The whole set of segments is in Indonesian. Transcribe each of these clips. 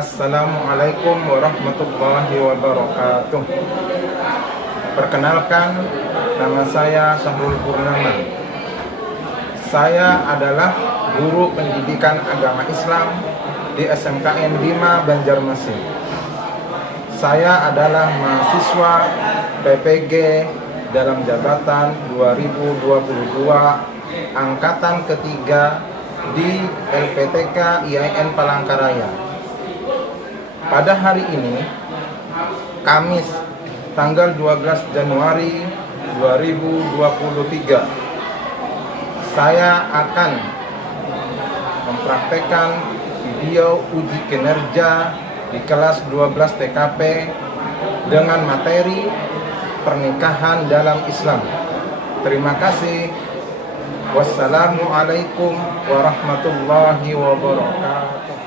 Assalamualaikum warahmatullahi wabarakatuh. Perkenalkan, nama saya Syahrul Purnama. Saya adalah guru pendidikan agama Islam di SMKN 5 Banjarmasin. Saya adalah mahasiswa PPG dalam jabatan 2022 angkatan ketiga di LPTK IAIN Palangkaraya. Pada hari ini, Kamis, tanggal 12 Januari 2023, saya akan mempraktekkan video uji kinerja di kelas 12 TKP dengan materi pernikahan dalam Islam. Terima kasih. Wassalamualaikum warahmatullahi wabarakatuh.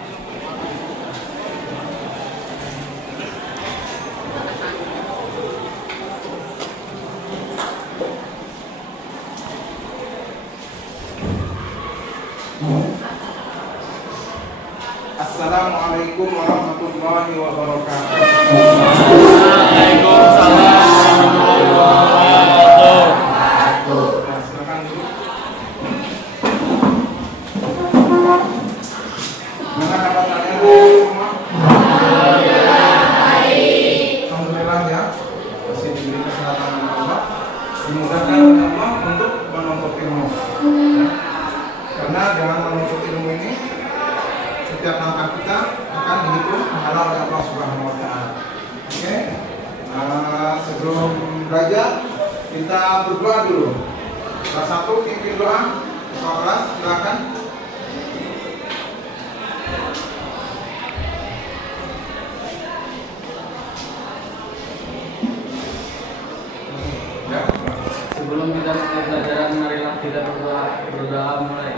Assalamualaikum warahmatullahi wabarakatuh. Waalaikumsalam warahmatullahi wabarakatuh. Nah, silakan dulu. Dengan apa kalian semua? Alhamdulillah ya. Masih diberi kesehatan oleh Allah, dimudahkan oleh Allah untuk menuntut ilmu. Ya. Karena dengan menuntut ilmu ini, setiap langkah kita akan dihitung pahala oleh Allah Subhanahu wa Ta'ala. Oke. Sebelum belajar, kita berdoa dulu. Salah satu pimpin doa ketua kelas, silakan. Ya. Sebelum kita mulai pelajaran, marilah kita berdoa. Berdoa mulai.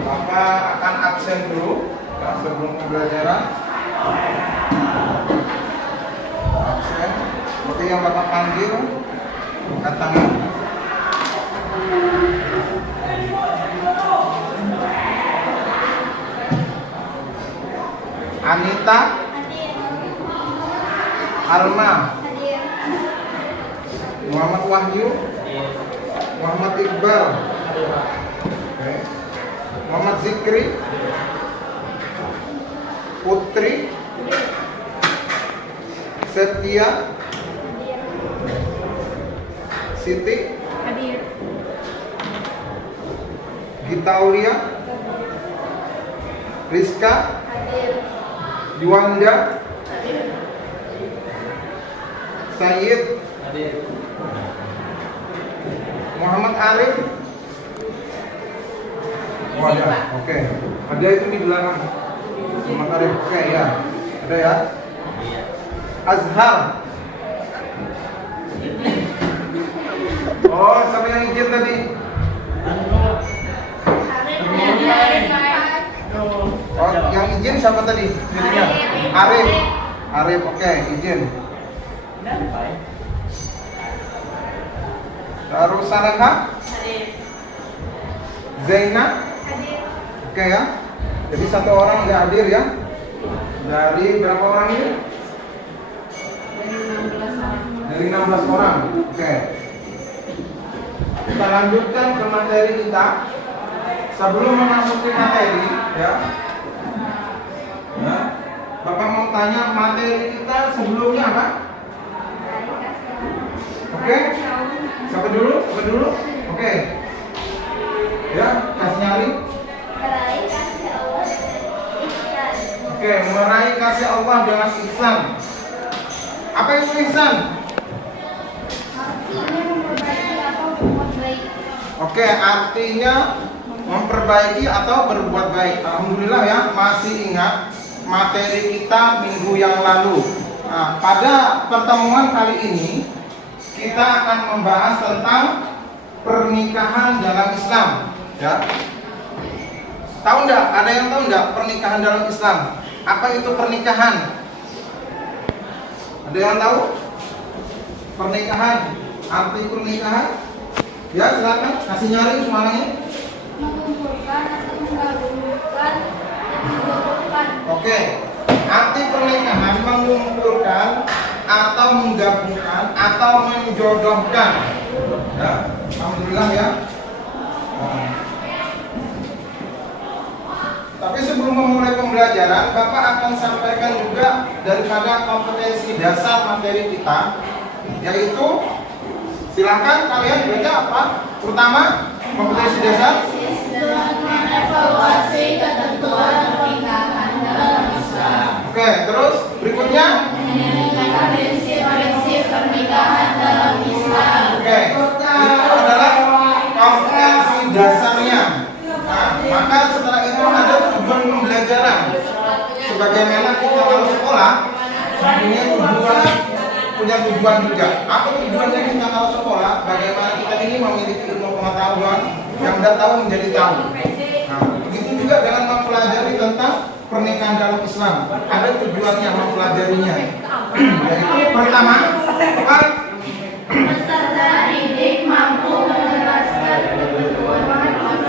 Bapak akan absen dulu ya, sebelum pembelajaran. Absen. Seperti yang Bapak panggil, angkat tangan. Anita, Alma, Muhammad Wahyu, Muhammad Iqbal, oke. Muhammad Zikri, Putri, Setia, Siti, Gita Aulia, Rizka, Juanda, Sayyid, Muhammad Arif. Oh, ada. Oke. Ada itu di belakang. Muhammad Arif. Oke, ya. Ada ya. Azhar. Oh, siapa yang izin tadi? Oh, yang izin siapa tadi? Arif. Arif, oke, izin. Terus Salehah? Zaina? Oke ya. Jadi satu orang nggak hadir ya. Dari berapa orang ini? Dari 16 orang. Oke. Kita lanjutkan ke materi kita. Sebelum memasuki materi ya. Bapak mau tanya materi kita sebelumnya apa? Oke. Siapa dulu? Oke. Ya, kasih nyari. Oke, meraih kasih Allah dengan ihsan. Apa itu ihsan? Artinya memperbaiki atau berbuat baik. Oke, artinya memperbaiki atau berbuat baik. Alhamdulillah ya, masih ingat materi kita minggu yang lalu. Nah, pada pertemuan kali ini kita akan membahas tentang pernikahan dalam Islam. Ya, tahu nggak? Ada yang tahu nggak pernikahan dalam Islam? Apa itu pernikahan? Ada yang tahu? Pernikahan, arti pernikahan? Ya, silakan kasih nyaring semuanya. Mengumpulkan atau menggabungkan dan menggabungkan. Oke, arti pernikahan mengumpulkan atau menggabungkan atau menjodohkan. Ya, alhamdulillah ya. Nah. Tapi sebelum memulai pembelajaran, Bapak akan sampaikan juga daripada kompetensi dasar materi kita, yaitu silakan kalian baca apa? Pertama, kompetensi dasar. Mengevaluasi ketentuan pernikahan dalam Islam. Oke, terus berikutnya. Mengenai prinsip-prinsip pernikahan dalam Islam. Oke, itu adalah kompetensi dasarnya. Nah, maka setelah itu ada tujuan pembelajaran. Sebagaimana kita kalau sekolah punya tujuan juga. Apa tujuannya kita kalau sekolah? Bagaimana kita ini memiliki ilmu pengetahuan yang tidak tahu menjadi tahu. Nah, begitu juga dengan mempelajari tentang pernikahan dalam Islam. Ada tujuannya mempelajarinya. Yaitu pertama, apa? Peserta didik mampu menjelaskan ketentuan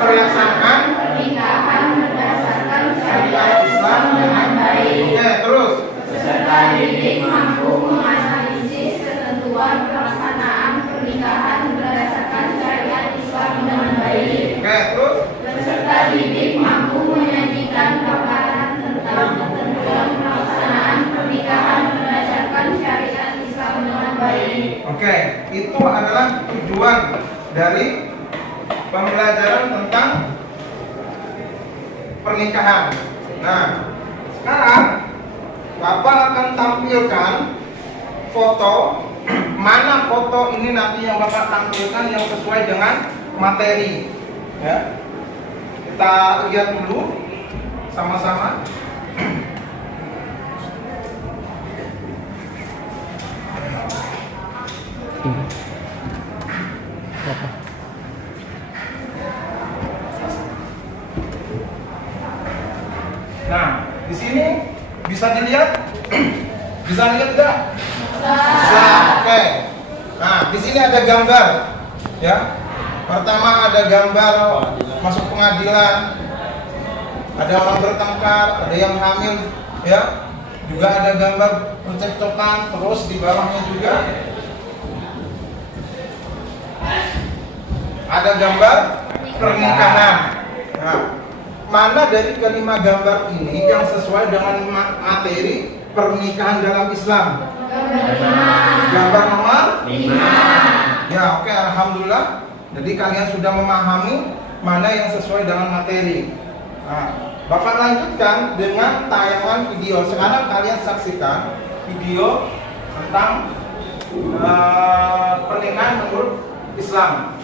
Perlaksanakan pernikahan berdasarkan syariat Islam dengan baik. Oke, terus. Peserta didik mampu menganalisis ketentuan pelaksanaan pernikahan berdasarkan syariat Islam dengan baik. Oke, terus. Peserta didik mampu menyajikan paparan tentang ketentuan pelaksanaan pernikahan berdasarkan syariat Islam dengan baik. Oke, itu adalah tujuan dari pembelajaran tentang pernikahan. Nah, sekarang Bapak akan tampilkan foto. Mana foto ini nanti yang Bapak tampilkan yang sesuai dengan materi. Ya, kita lihat dulu sama-sama. Nah, di sini bisa dilihat? Bisa lihat tidak? Bisa. Oke. Nah, di sini ada gambar, ya. Pertama ada gambar masuk pengadilan, ada orang bertengkar, ada yang hamil, ya. Juga ada gambar percekcokan, terus di bawahnya juga ada gambar pernikahan. Nah, mana dari kelima gambar ini yang sesuai dengan materi pernikahan dalam Islam? Gambar nomor 5. Ya, oke, alhamdulillah. Jadi kalian sudah memahami mana yang sesuai dengan materi. Nah, Bapak lanjutkan dengan tayangan video. Sekarang kalian saksikan video tentang pernikahan menurut Islam.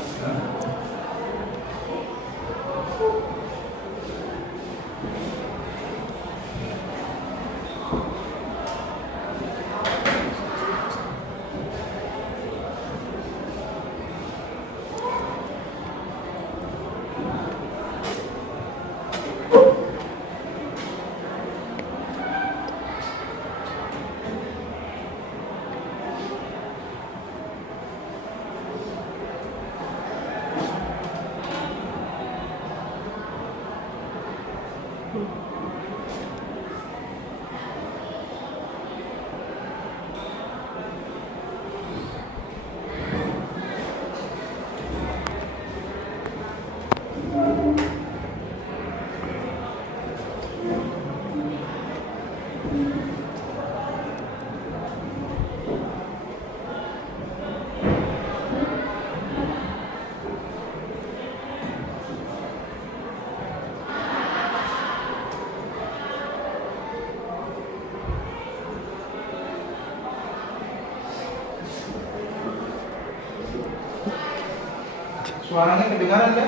Suaranya kedengaran ya?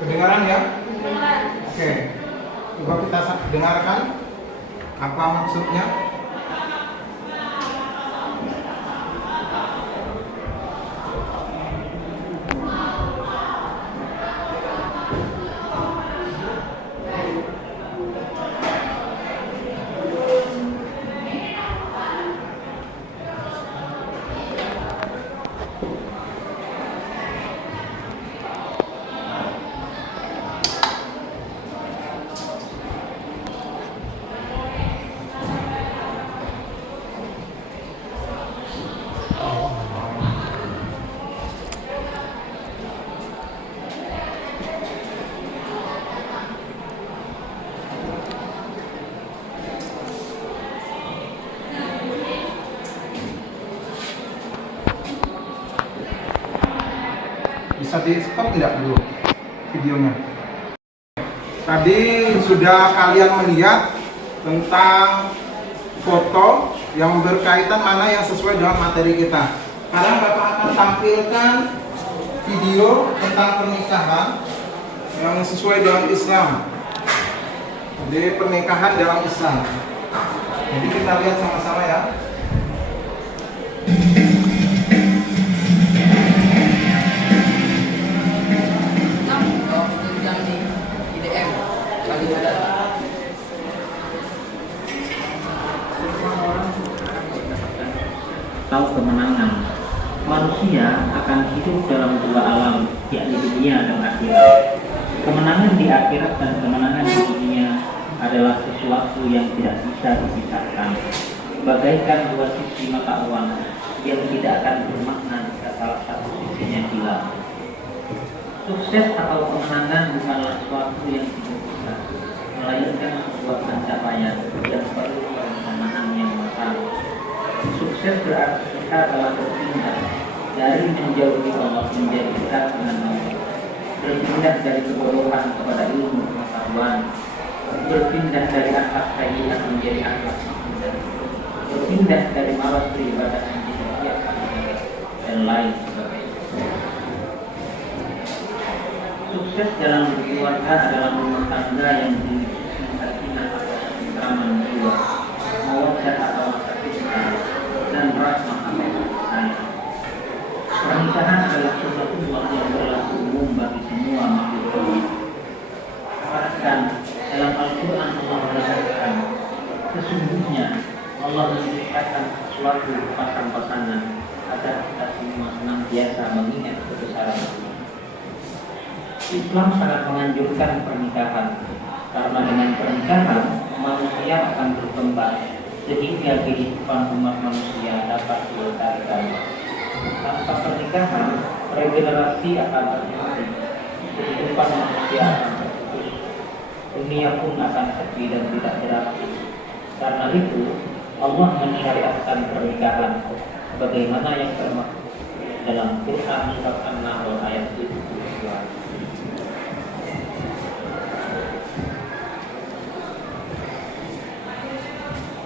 Kedengaran ya? Oke. Coba kita dengarkan apa maksudnya. Bisa di stop tidak dulu videonya? Tadi sudah kalian melihat tentang foto yang berkaitan mana yang sesuai dengan materi kita. Sekarang Bapak akan tampilkan video tentang pernikahan yang sesuai dengan Islam. Jadi pernikahan dalam Islam. Jadi kita lihat sama-sama ya. Atau kemenangan. Manusia akan hidup dalam dua alam, yakni dunia dan akhirat. Kemenangan di akhirat dan kemenangan di dunia adalah sesuatu yang tidak bisa dipisahkan, bagaikan dua sisi mata uang yang tidak akan bermakna jika salah satu sisinya hilang. Sukses atau kemenangan bukanlah sesuatu yang tidak bisa, melainkan sebuah pencapaian yang perlu perencanaan yang matang. Sukses berarti kita telah berpindah dari menjauhi Allah menjadi dekat dengan Allah, berpindah dari kebodohan kepada ilmu pengetahuan, berpindah dari akhlak sayyi'ah menjadi akhlak mahmudah, berpindah dari malas beribadah menjadi giat beribadah, dan lain sebagainya. Sukses dalam berkeluarga adalah rumah tangga yang dimiliki sakinah atau ketentraman jiwa, mawaddah atau cinta, dan rahmah atau sayang. Pernikahan adalah sesuatu yang berlaku umum bagi semua makhluk hidup. Bahkan dalam Al-Quran Allah menyatakan, sesungguhnya Allah menciptakan suatu pasang-pasangan agar kita semua senantiasa mengingat kebesaran Allah. Islam sangat menganjurkan pernikahan karena dengan pernikahan manusia akan berkembang sehingga kehidupan umat manusia dapat dilestarikan. Tanpa pernikahan, regenerasi akan terjadi, kehidupan manusia akan terputus, dunia pun akan sepi dan tidak berarti. Karena itu, Allah mensyariatkan pernikahan sebagaimana yang termaktub dalam Quran surat An-Nahl ayat 72.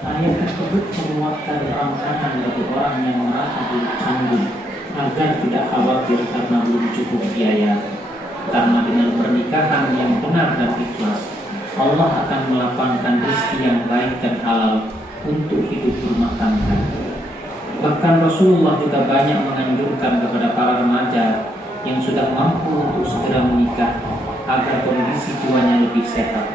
Ayat tersebut menguatkan perasaan bagi orang yang merasa belum sanggup agar tidak khawatir karena belum cukup biaya. Karena dengan pernikahan yang benar dan ikhlas, Allah akan melapangkan rezeki yang baik dan halal untuk hidup rumah tangga. Bahkan Rasulullah juga banyak menganjurkan kepada para remaja yang sudah mampu untuk segera menikah agar kondisi jiwanya lebih sehat.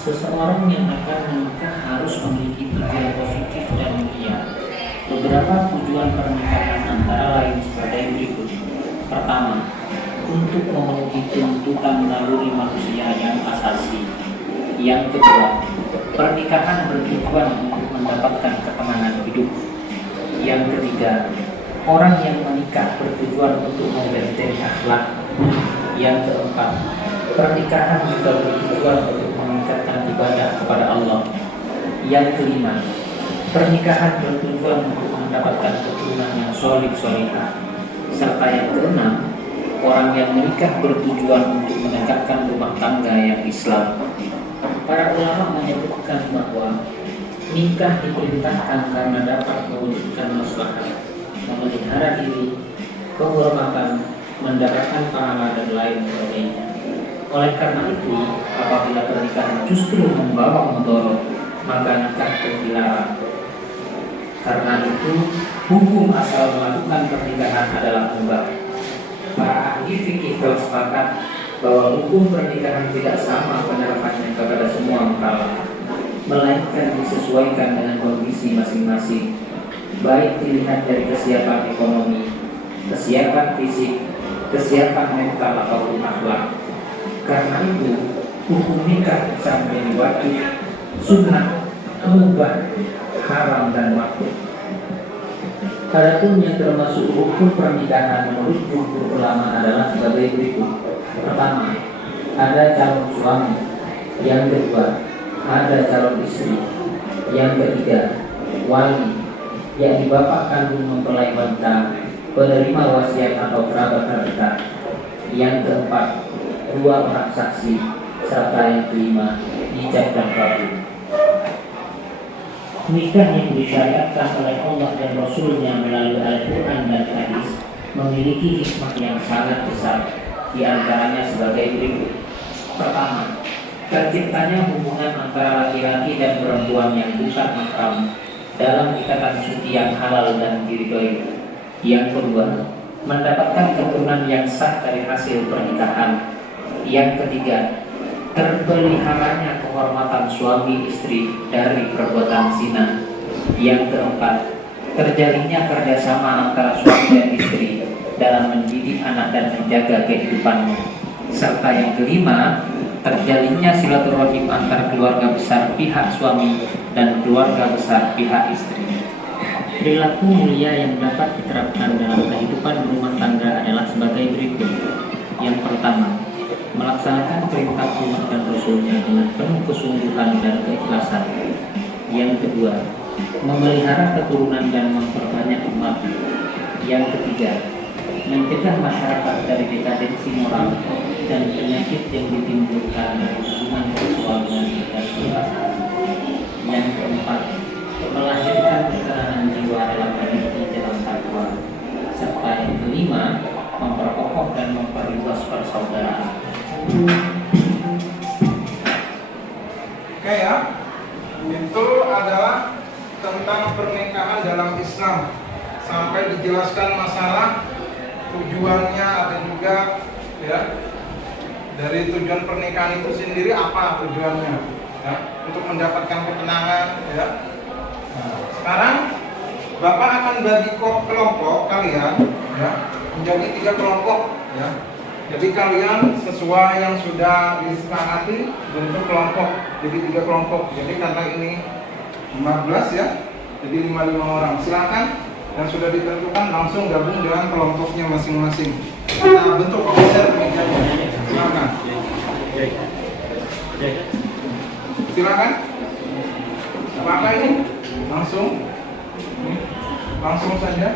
Seseorang yang akan menikah harus memiliki tujuan positif dan mulia. Beberapa tujuan pernikahan antara lain sebagai berikut. Pertama, untuk memenuhi tuntutan naluri manusia yang asasi. Yang kedua, pernikahan bertujuan untuk mendapatkan ketenangan hidup. Yang ketiga, orang yang menikah bertujuan untuk membentengi akhlak. Yang keempat, pernikahan juga bertujuan untuk meningkatkan ibadah kepada Allah. Yang kelima, pernikahan bertujuan untuk mendapatkan keturunan yang solih-solihah. Serta yang keenam, orang yang menikah bertujuan untuk menegakkan rumah tangga yang Islam. Para ulama menyebutkan bahwa nikah diperintahkan karena dapat mewujudkan maslahat, memelihara diri, kehormatan, mendapatkan pahala dan lain sebagainya. Oleh karena itu, apabila pernikahan justru membawa mudarat, maka nikah itu dilarang. Karena itu, hukum asal melakukan pernikahan adalah mubah. Para ahli fikih bersepakat bahwa hukum pernikahan tidak sama penerapannya kepada semua mukallaf, melainkan disesuaikan dengan kondisi masing-masing, baik dilihat dari kesiapan ekonomi, kesiapan fisik, kesiapan mental ataupun akhlak. Karena itu, hukum nikah bisa menjadi wajib, sunnah, mubah, haram dan makruh. Adapun yang termasuk hukum pernikahan menurut jumhur ulama adalah sebagai berikut. Pertama, ada calon suami. Yang kedua, ada calon istri. Yang ketiga, wali, yakni bapak kandung mempelai wanita, penerima wasiat atau kerabat terdekat. Yang keempat, dua orang saksi, serta yang kelima, ijab dan kabul. Nikah yang disyariatkan oleh Allah dan Rasul-Nya melalui Al-Quran dan Hadis memiliki hikmah yang sangat besar, di antaranya sebagai berikut. Pertama, terciptanya hubungan antara laki-laki dan perempuan yang bukan mahram dalam ikatan suci yang halal dan diridhoi. Yang kedua, mendapatkan keturunan yang sah dari hasil pernikahan. Yang ketiga, terpeliharanya kehormatan suami istri dari perbuatan zina. Yang keempat, terjalinnya kerjasama antara suami dan istri dalam mendidik anak dan menjaga kehidupannya. Serta yang kelima, terjalinnya silaturahim antar keluarga besar pihak suami dan keluarga besar pihak istri. Perilaku mulia yang dapat diterapkan dalam kehidupan rumah tangga adalah sebagai berikut. Yang pertama, melaksanakan perintah Allah dan Rasul-Nya dengan penuh kesungguhan dan keikhlasan. Yang kedua, memelihara keturunan dan memperbanyak umat. Yang ketiga, mencegah masyarakat dari dekadensi moral dan penyakit yang ditimbulkan dari hubungan seksual dan perasaan. Yang keempat, melahirkan ketenangan jiwa dalam meniti jalan takwa. Serta yang kelima, memperkokoh dan memperluas persaudaraan. Oke ya, itu adalah tentang pernikahan dalam Islam. Sampai dijelaskan masalah tujuannya, ada juga ya dari tujuan pernikahan itu sendiri apa tujuannya ya, untuk mendapatkan ketenangan ya. Nah, sekarang Bapak akan bagi kelompok kalian ya menjadi 3 kelompok ya. Jadi kalian sesuai yang sudah disepakati bentuk kelompok jadi 3 kelompok. Jadi karena ini 15 ya, jadi 55 orang. Silakan yang sudah ditentukan langsung gabung dengan kelompoknya masing-masing. Kita bentuk officer mejanya. Silakan. Silakan. Apakah ini? Langsung saja.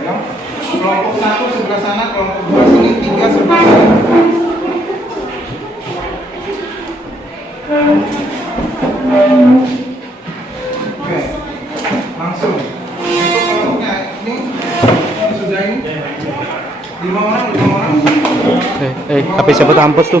Ya. Kelompok 1 sebelah sana, kelompok 2 sini, 3 sebelah sana. Oke, langsung. Untuk kelompoknya ini sudah ini 5 orang. HP siapa tampus tuh?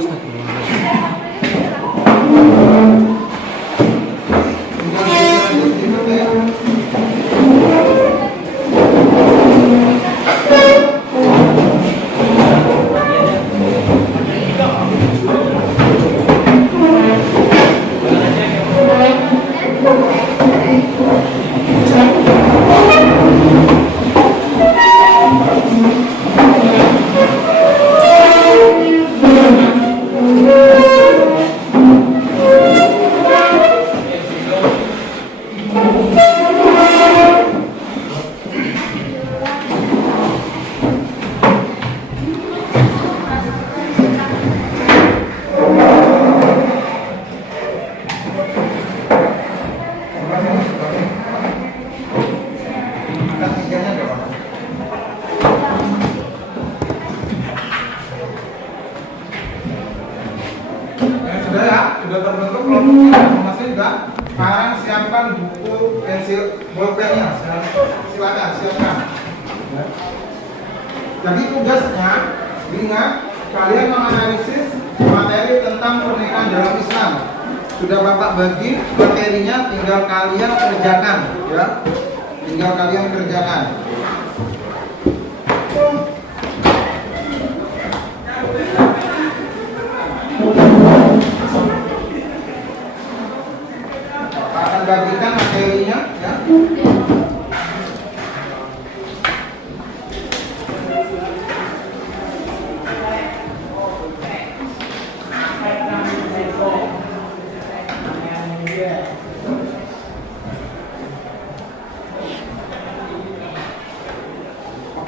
Sudah ya, sudah terbentuk kelompoknya masing-masing, enggak? Sekarang siapkan buku, pensil, bolpennya. Silakan, siapkan. Ya. Jadi tugasnya, ingat, kalian menganalisis materi tentang pernikahan dalam Islam. Sudah Bapak bagi materinya, tinggal kalian kerjakan, ya. Tinggal kalian kerjakan. Bapak akan bagikan materinya, ya.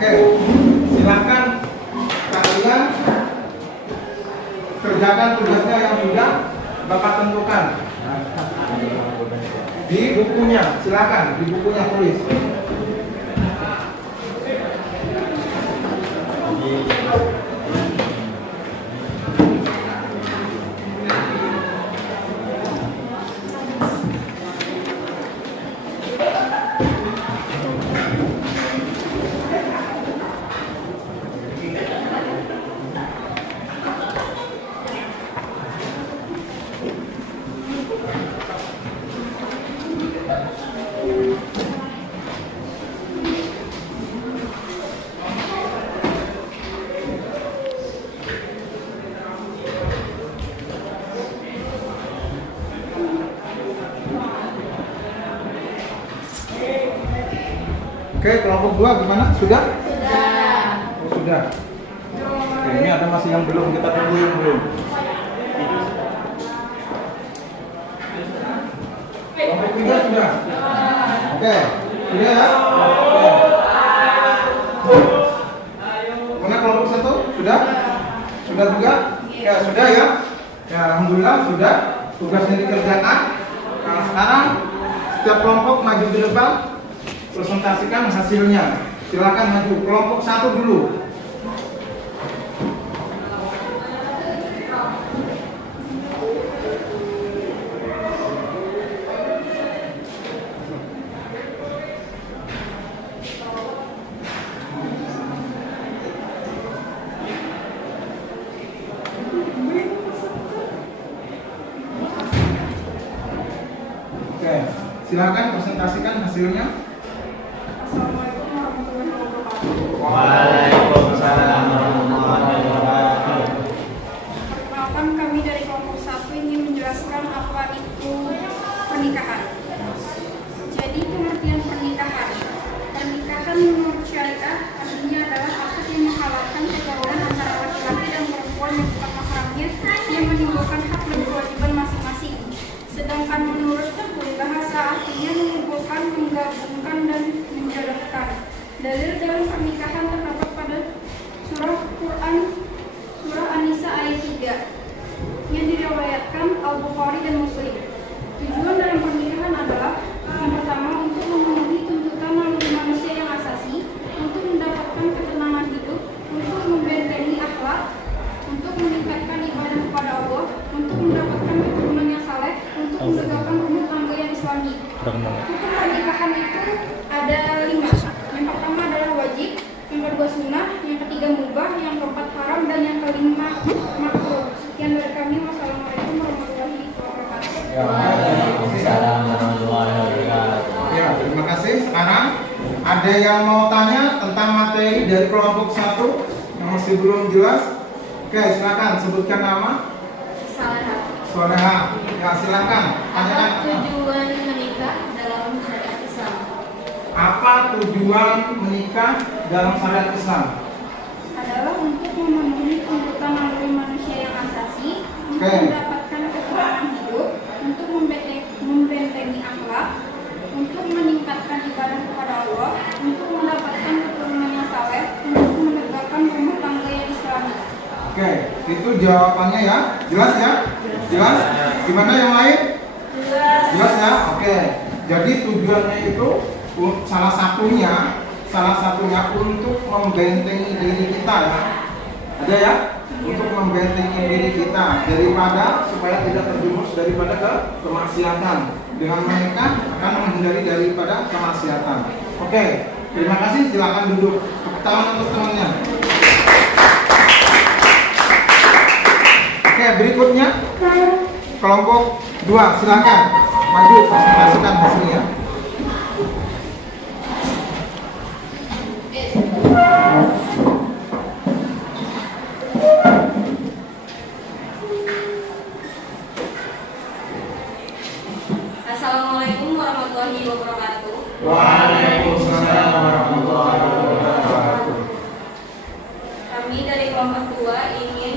Oke, silakan kalian kerjakan tugasnya yang sudah Bapak tentukan di bukunya. Silakan di bukunya tulis. Oke, kelompok 2 gimana? Sudah? Sudah. Oh, sudah. Oke, ini ada masih yang belum, kita tunggu yang belum. Kelompok 3 sudah? Oke, sudah ya? Oke. Mana kelompok 1? Sudah? Sudah juga? Ya, sudah ya? Ya, alhamdulillah sudah. Tugasnya dikerjakan. Nah, sekarang setiap kelompok maju ke depan, presentasikan hasilnya. Silakan maju. Kelompok 1 dulu. Oke, silakan presentasikan hasilnya. Assalamualaikum warahmatullahi wabarakatuh. Waalaikumsalam warahmatullahi wabarakatuh. Perkenalkan, kami dari kelompok 1 ingin menjelaskan apa itu pernikahan. Jadi pengertian pernikahan. Pernikahan menurut syariah artinya adalah akad yang menghalalkan pergaulan antara laki-laki dan perempuan yang bukan mahramnya yang menimbulkan hak dan kewajiban masing-masing. Sedangkan menurut bahasa artinya mengumpulkan, menggabungkan, dan menjodohkan. Dalil dalam pernikahan terdapat pada surah Quran surah An-Nisa ayat 3 yang diriwayatkan Al-Bukhari dan Muslim. Tujuan dalam pernikahan adalah yang pertama untuk memenuhi tuntutan naluri manusia yang asasi, untuk mendapatkan ketenangan hidup, untuk membentengi akhlak, untuk meningkatkan ibadah kepada Allah, untuk mendapatkan keturunan yang saleh, untuk menegakkan rumah tangga yang islami. Hukum pernikahan itu ada 5. Yang pertama adalah wajib, yang kedua sunnah, yang ketiga mubah, yang keempat haram, dan yang kelima makruh. Sekian dari kami. Wassalamualaikum warahmatullahi wabarakatuh. Waalaikumsalam warahmatullahi wabarakatuh. Ya, terima kasih. Sekarang ada yang mau tanya tentang materi dari kelompok 1 yang masih belum jelas? Oke, silakan sebutkan nama. Salah. Soleha. Ya, silakan. Apa Tanyakan. tujuan menikah dalam syariat Islam? Apa tujuan menikah dalam syariat Islam? Adalah untuk memenuhi tuntutan naluri manusia yang asasi, untuk Oke. mendapatkan ketenangan hidup, untuk membentengi akhlak, untuk meningkatkan ibadah kepada Allah, untuk mendapatkan keturunan yang saleh, untuk menegakkan rumah tangga yang islami. Oke, itu jawabannya ya. Jelas ya? Jelas? Gimana yang lain? Jelas ya? Oke. Jadi tujuannya itu salah satunya untuk membentengi diri kita ya. Ada ya? Untuk membentengi diri kita daripada supaya tidak terjerumus daripada kemaksiatan. dengan menikah akan menghindari daripada kemaksiatan. Oke, terima kasih. Silakan duduk. Tepuk tangan untuk temannya. Oke, berikutnya kelompok 2, silakan maju presentasikan hasilnya. Assalamualaikum warahmatullahi wabarakatuh. Waalaikumsalam warahmatullahi wabarakatuh. Kami dari kelompok 2 ingin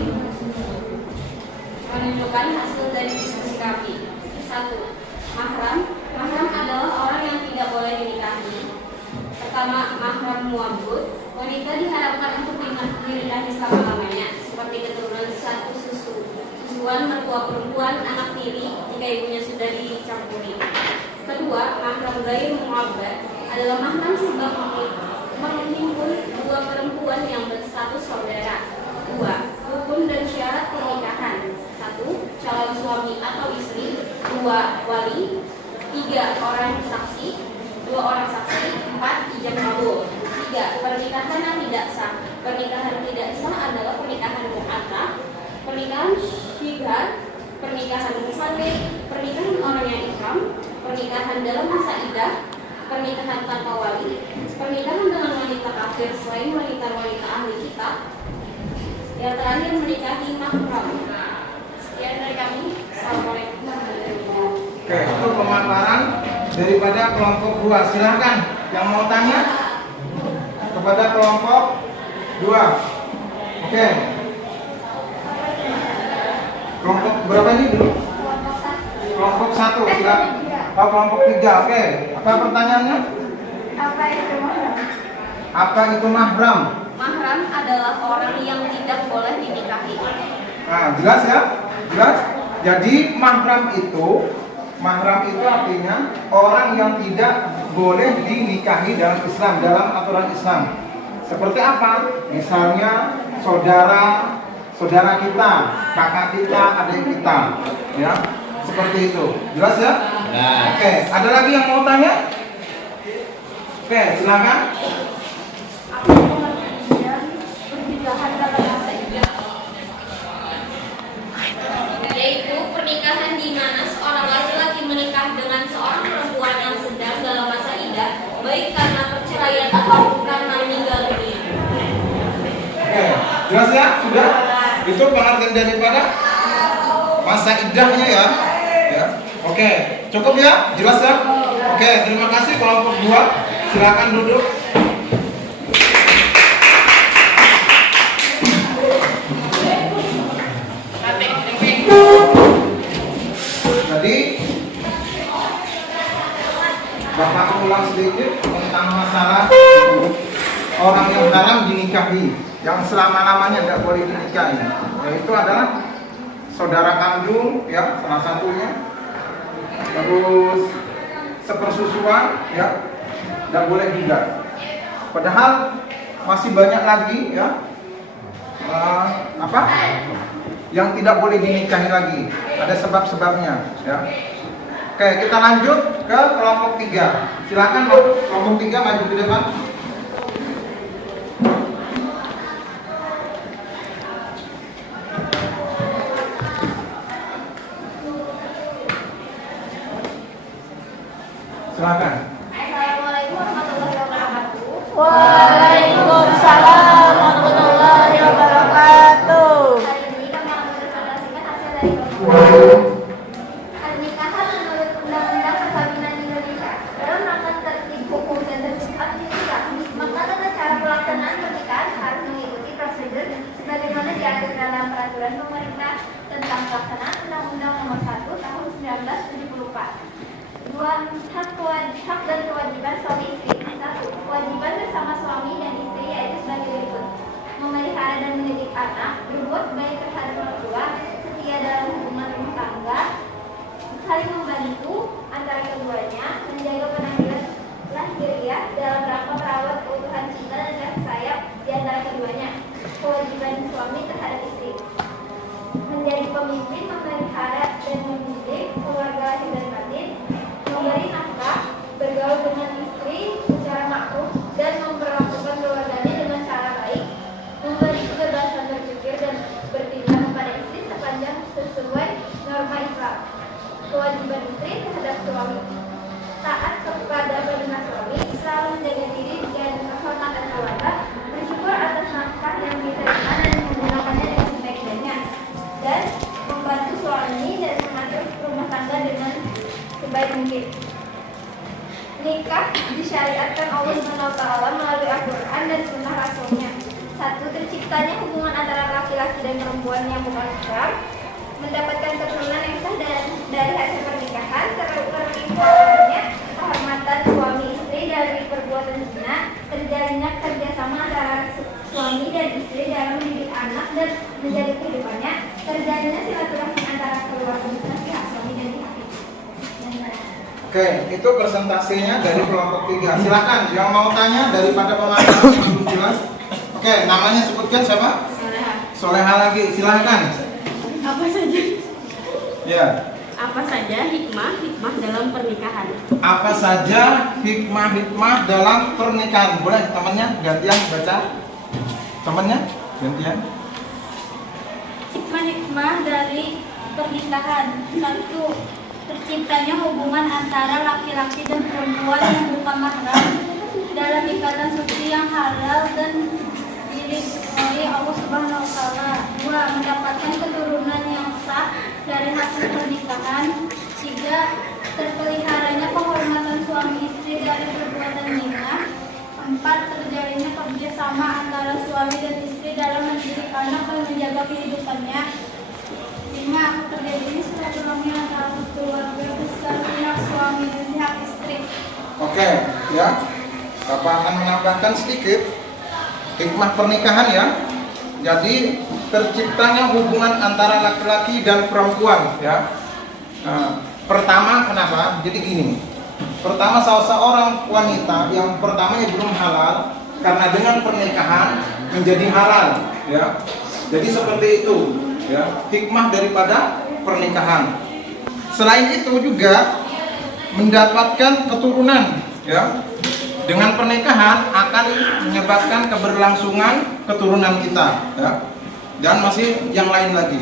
menunjukkan hasil dari diskusi kami. 1. Mahram. Mahram adalah orang yang tidak boleh dinikahi. Pertama, mahram muabbud. Wanita diharapkan untuk dinikahi selama-lamanya, seperti keturunan satu susuan, mertua perempuan, anak tiri jika ibunya sudah dicampuri. Kedua, mahram ghair muabbad adalah mahram sebab menghimpun dua perempuan yang berstatus saudara. 2. Rukun dan syarat pernikahan. 1. Calon suami atau istri. 2. Wali. 3. Orang saksi. 2 orang saksi. 4. Ijab kabul. 3. Pernikahan yang tidak sah. Pernikahan tidak sah adalah pernikahan mu'akkad, pernikahan syighar, pernikahan mufalid, pernikahan orang yang ihram, pernikahan dalam masa iddah, pernikahan tanpa wali, pernikahan dengan wanita kafir selain wanita-wanita ahli kitab. Yang terakhir, menikahi mahram. Sekian dari kami. Assalamualaikum warahmatullahi wabarakatuh. Oke, itu pemaparan daripada kelompok 2. Silakan yang mau tanya kepada kelompok 2. Oke. Kelompok berapa ini dulu? Kelompok 1. Silakan. Oh, kelompok 3. Oke. Apa pertanyaannya? Apa itu mahram? Apa itu mahram? Mahram adalah orang yang tidak boleh dinikahi. Nah, jelas ya? Jelas? Jadi mahram itu artinya orang yang tidak boleh dinikahi dalam Islam, dalam aturan Islam. Seperti apa? Misalnya saudara kita, kakak kita, adik kita, ya. Seperti itu. Jelas ya? Oke, ada lagi yang mau tanya? Oke, silakan. Pernikahan dalam masa iddah. Yaitu pernikahan di mana seorang laki-laki menikah dengan seorang perempuan yang sedang dalam masa iddah, baik karena perceraian atau karena meninggal dunia. Oke, jelas ya? Sudah? Itu pengertian daripada masa iddahnya ya. Ya. Oke, cukup ya? Jelas ya? Oke, terima kasih kelompok 2. Silakan duduk. Tadi Bapak ulang sedikit tentang masalah orang yang haram dinikahi, yang selama-lamanya tidak boleh dinikahi, yaitu adalah saudara kandung, ya, salah satunya. Terus sepersusuan, ya, tidak boleh juga. Padahal masih banyak lagi, ya, yang tidak boleh dinikahi lagi. Ada sebab-sebabnya, ya. Oke, kita lanjut ke kelompok 3. Silakan kelompok 3 maju ke depan. Silakan. Assalamualaikum warahmatullahi wabarakatuh. Waalaikumsalam warahmatullahi wabarakatuh. Hari ini kami akan mempresentasikan hasil dari kelompok. Pernikahan menurut Undang-Undang Perkawinan Indonesia dalam rangka tertib hukum dan tertib administrasi, maka tata cara pelaksanaan pernikahan harus mengikuti prosedur sebagaimana diatur dalam Peraturan Pemerintah tentang Pelaksanaan Undang-Undang Nomor 1 Tahun 1974. 2. Hak dan kewajiban suami istri. 1. Kewajiban bersama suami dan istri yaitu sebagai berikut: memelihara dan mendidik anak, berbuat baik terhadap orang tua, setia dalam hubungan rumah tangga, saling membantu antara keduanya, menjaga penampilan lahiriah dalam rangka merawat keutuhan cinta dan kasih sayang di antara keduanya. Kewajiban suami terhadap istri: menjadi pemimpin, memelihara dan mendidik keluarga lahir dan batin, memberi nafkah, bergaul dengan istri secara makruf dan memperlakukan keluarganya dengan cara baik, memberi kebebasan berpikir dan bertindak kepada istri sepanjang sesuai norma Islam. Kewajiban istri terhadap suami: taat kepada perintah suami, selalu menjaga diri dan kehormatan keluarga, bersyukur atas nafkah yang diterima dan menggunakannya dengan sebaik-baiknya, dan membantu suami dan mengatur rumah tangga dengan sebaik mungkin. Nikah disyariatkan Allah SWT melalui Al-Quran dan Sunnah Rasulnya. 1. Terciptanya hubungan antara laki-laki dan perempuan yang bukan mahram, mendapatkan keturunan yang sah dari hasil pernikahan, terlimpahnya kehormatan suami istri dari perbuatan zina, terjalinnya kerjasama antara suami dan istri dalam mendidik anak dan menjaga kehidupannya, terjalinnya silaturahmi antara keluarga besar pihak suami dan pihak istri. Oke, itu presentasinya dari kelompok 3. Silakan yang mau tanya daripada pemaparan yang belum jelas. Oke, namanya sebutkan siapa? Soleha lagi, silakan. Apa saja? Ya. Apa saja hikmah dalam pernikahan? Apa saja hikmah dalam pernikahan? Boleh temannya gantian baca? Temannya gantian. Hikmah dari pernikahan. 1. Terciptanya hubungan antara laki-laki dan perempuan yang bukan mahram dalam ikatan suci yang halal dan diridhoi Allah Subhanahu wa taala. 2. Mendapatkan keturunan yang sah dari hasil pernikahan. 3. Terpeliharanya kehormatan suami istri dari perbuatan zina. 4. Terjalinnya kerjasama antara suami dan istri dalam mendidik anak dan menjaga kehidupannya. 5. Terjadinya silaturahmi antara keluarga besar pihak suami dan pihak istri. Oke, ya. Bapak akan menambahkan sedikit hikmah pernikahan ya. Jadi terciptanya hubungan antara laki-laki dan perempuan ya. Nah, pertama kenapa? Jadi gini. Pertama seorang wanita yang pertamanya belum halal karena dengan pernikahan menjadi halal ya. Jadi seperti itu ya, hikmah daripada pernikahan. Selain itu juga mendapatkan keturunan ya. Dengan pernikahan akan menyebabkan keberlangsungan keturunan kita ya. Dan masih yang lain lagi.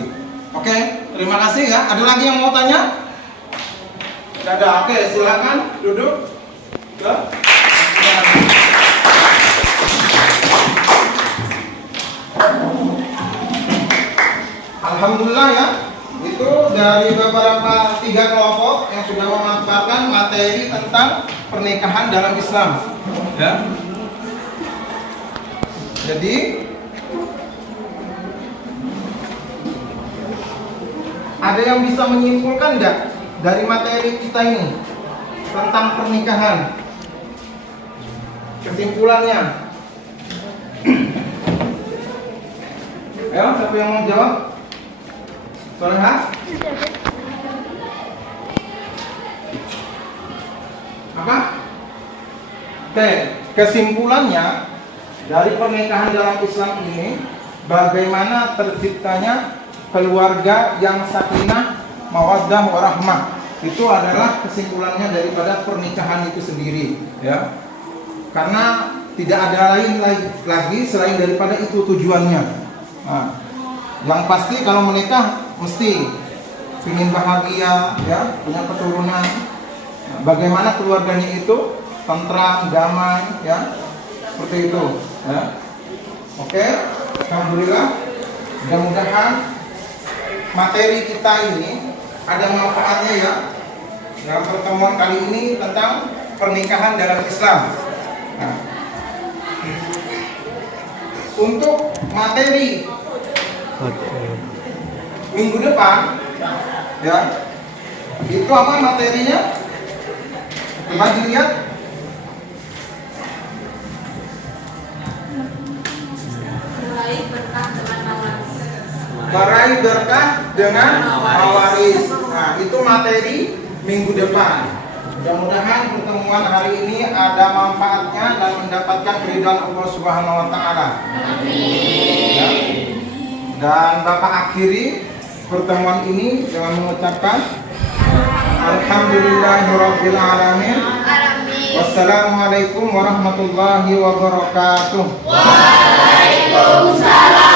Oke, terima kasih ya. Ada lagi yang mau tanya? Tidak ada. Oke, silakan duduk. Alhamdulillah ya. Itu dari beberapa 3 kelompok yang sudah memaparkan materi tentang pernikahan dalam Islam ya. Jadi ada yang bisa menyimpulkan enggak dari materi kita ini tentang pernikahan? Kesimpulannya ayo, siapa yang mau jawab? Soleha? Apa? Oke, kesimpulannya dari pernikahan dalam Islam ini, bagaimana terciptanya keluarga yang sakinah, mawaddah, warahmah. Itu adalah kesimpulannya daripada pernikahan itu sendiri ya. Karena tidak ada lain lagi selain daripada itu tujuannya. Nah, yang pasti kalau menikah mesti ingin bahagia ya, punya keturunan. Nah, bagaimana keluarganya itu tentram, damai ya, seperti itu ya. Oke, alhamdulillah. Mudah-mudahan materi kita ini ada manfaatnya ya. Dalam pertemuan kali ini tentang pernikahan dalam Islam. Nah, untuk materi minggu depan ya, itu apa materinya? Coba dilihat. Meraih berkah dengan mawaris. Meraih berkah dengan mawaris. Nah, itu materi minggu depan. Mudah-mudahan pertemuan hari ini ada manfaatnya dan mendapatkan keridhaan Allah Subhanahu wa taala. Amin. Ya. Dan Bapak akhiri pertemuan ini dengan mengucapkan Alhamdulillahirabbil alamin. Wassalamualaikum warahmatullahi wabarakatuh. Waalaikumsalam.